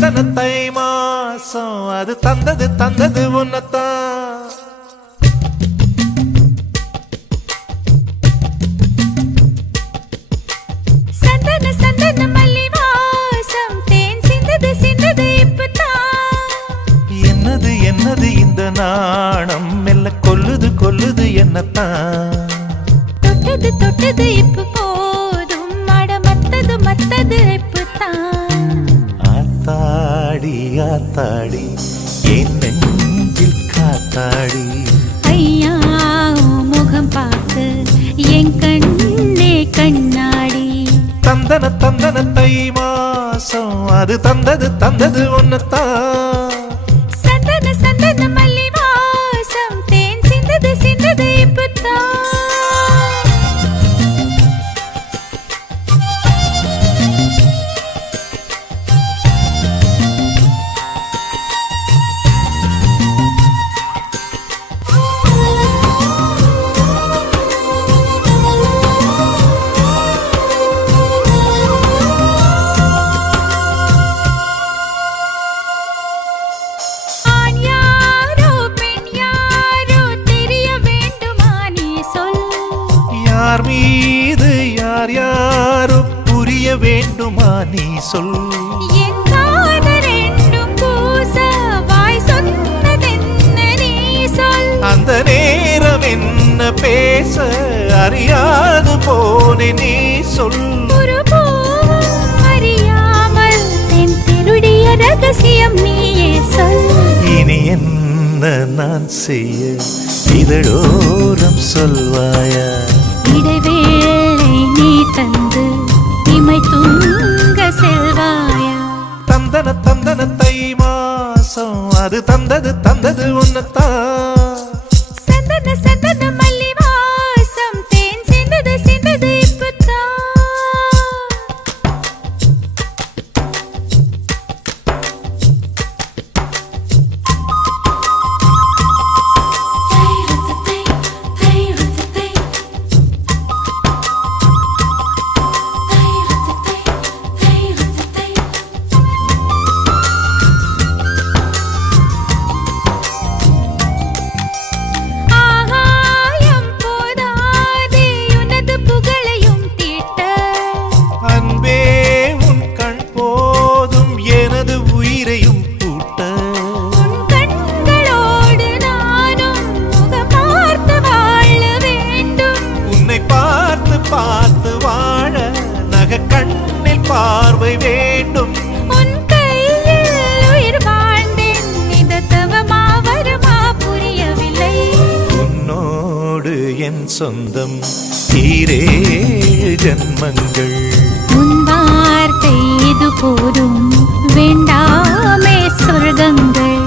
சந்தன தை மாசம் அது தந்தது தந்தது உன்னத்தான். சந்தன சந்தன மல்லி வாசம் தேன் சிந்தது சிந்தது இப்பதான். என்னது என்னது இந்த நாணம் மெல்ல கொல்லுது கொல்லுது என்னத்தான். தொட்டது தொட்டது இப்ப போதும் மட மத்தது மத்தது இப்பதான். ஆத்தாடி ஆத்தாடி என் நெஞ்சில் காத்தாடி. ஐயா முகம் பார்த்து என் கண்ணே கண்ணாடி. தந்தன தந்தன தை மாசம் அது தந்தது தந்தது உன்னத்தான். சந்தன சந்தன மல்லி வாசம் தேன் சிந்தது சிந்தது இப்பதான். யார் மீது யார் யாரோ புரிய வேண்டுமா நீ சொல். என் காதல் ரெண்டும் பூச வாய் சொன்னதென்ன நீ சொல். அந்த நேரம் என்ன பேச அறியாது போனே நீ சொல். ஒரு பூவும் அறியாமல் என் திருடிய ரகசியம் நீயே சொல். இனி என்ன நான் செய்ய இதழோரம் சொல்வாயா. இடைவேளை நீ தந்து இமை தூங்க செல்வாயா. தந்தன தந்தன தை மாசம் அது தந்தது தந்தது உன்னத்தான். சந்தன சந்தன மல்லி வாசம் தேன் சிந்தது சிந்தது இப்பதான். பார்த்து வாழ நக கண்ணில் பார்வை வேண்டும். உன் கையில் உயிர் வாழ்ந்தேன் இந்த தவமா வருமா புரியவில்லை. உன்னோடு என் சொந்தம் ஈரேழு ஜன்மங்கள். உன் வார்த்தை இது போதும் வேண்டாமே சொர்க்கங்கள்.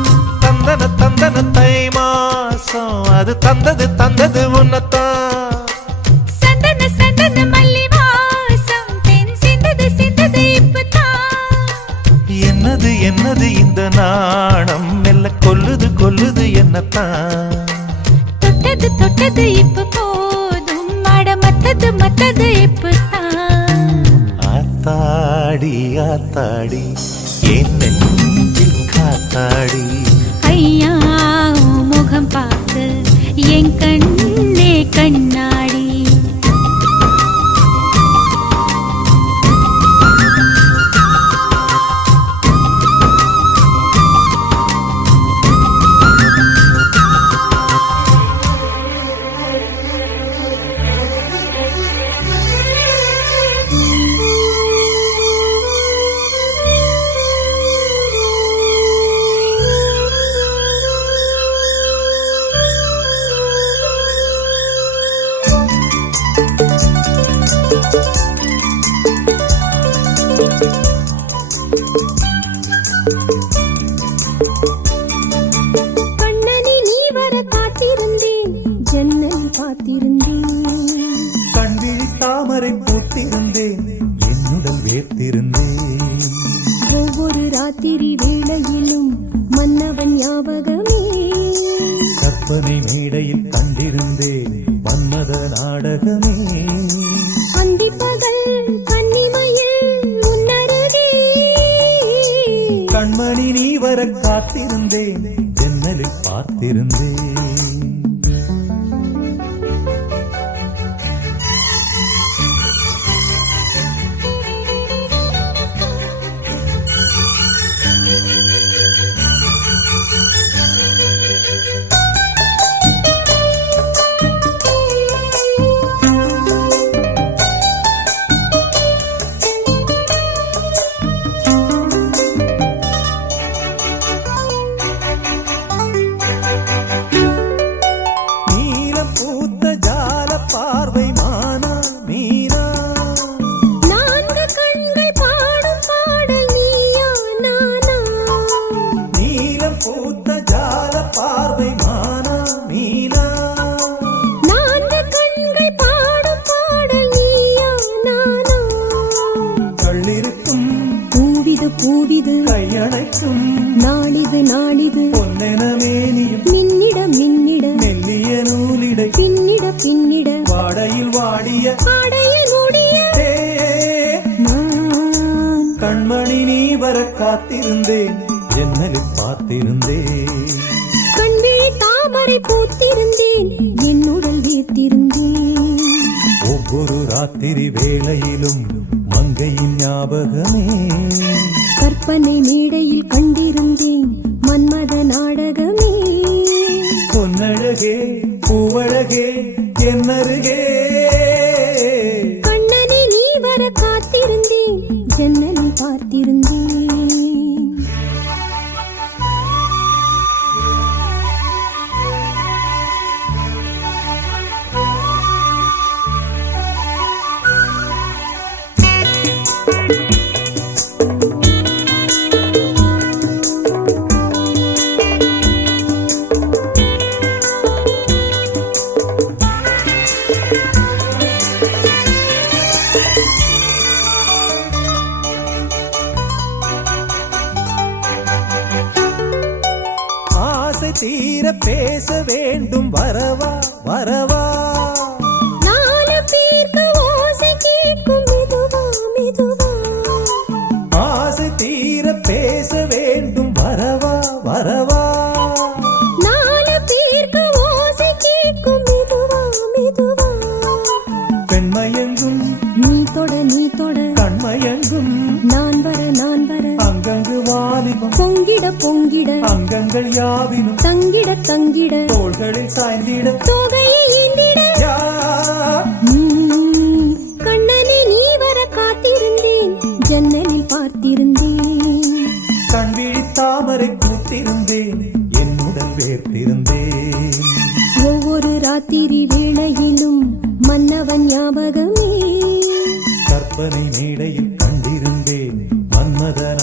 தந்தன தந்தன தை மாசம் அது தந்தது தந்தது உன்னத்தான். என்னது என்னது இந்த நாணம் மெல்ல கொல்லுது கொல்லுது என்னத்தான். தொட்டது தொட்டது இப்ப போதும் மட மத்தது மத்தது இப்பதான். ஆத்தாடி ஆத்தாடி என் நெஞ்சில் காத்தாடி. ஐயா முகம் பார்த்து என் கண்ணே கண்ணாடி. கண்ணனி நீ வர காத்திருந்தேன் ஜன்னல் பார்த்திருந்தேன். கண்ணில் தாமரை பூத்திருந்தேன் என்னுடன் வேர்த்திருந்தேன். ஒவ்வொரு ராத்திரி வேளையிலும் மன்னவன் ஞாபகமே. கற்பனை மேடையில் கண்டிருந்தேன் மன்மத நாடகமே. அந்திப்பகல் கன்னிமையில் முன்னருகே காத்திருந்தேன் ஜன்னலில் பார்த்திருந்தேன் பூத்த ஜால பார்வை மானா மீனா நான்கு கண்கள் பாடும் பாடல் நீயா நானா நீலம் பூத்த ஜால பார்வை மானா மீனா நான்கு கண்கள் பாடும் பாடல் நீயா நானா கள்ளிருக்கும் பூவிது பூவிது கையணைக்கும் நாளிது நாளிது பொன்னென மேனியும் மின்னிட மின்னிட மெல்லிய நூலிடை பின்னிட பின்னிட வாடையில் வாடிய ஆடையில் மூடிய ஏ, நான் கண்மணி நீ வர காத்திருந்தேன் ஜன்னலில் பார்த்திருந்தேன் கண்விழி தாமரை பூத்திருந்தேன் என் உடல் வீர்த்திருந்தேன் ஒவ்வொரு ராத்திரி வேளையிலும் மங்கையின் ஞாபகமே கற்பனை மேடையில் கண்டிருந்தேன் மன்மத நாடகமே பொன்னழகே பூவழகே என்னருகே கண்ணனை நீ வர காத்திருந்தேன் ஜன்னலில் பார்த்திருந்தேன் ஆசை தீர பேச வேண்டும் வரவா வரவா நாலு பேருக்கு ஓசை கேட்கும் மெதுவா மெதுவா ஆசை தீர பேச வேண்டும் வரவா வரவா நாலு பேருக்கு ஓசை கேட்கும் மெதுவா மெதுவா பெண்மயங்கும் நீ தொட கண்மயங்கும் நான் வர அங்கங்கு வாலிபம் பொங்கிட பொங்கிட அங்கங்கள் யாவினும் தங்கிட தங்கிட தோள்களில் சாய்ந்திட தோகையை ஈண்டிட யார் கண்ணனை நீ வர காத்திருந்தேன் ஜன்னலில் பார்த்திருந்தேன் கண்விழி தாமரை கூட்டிருந்தேன் என்னுடன் வேர்த்திருந்தேன் ஒவ்வொரு ராத்திரி வேளையிலும் மன்னவன் ஞாபகமே கற்பனை மேடையில் கண்டிருந்தேன் மன்மதன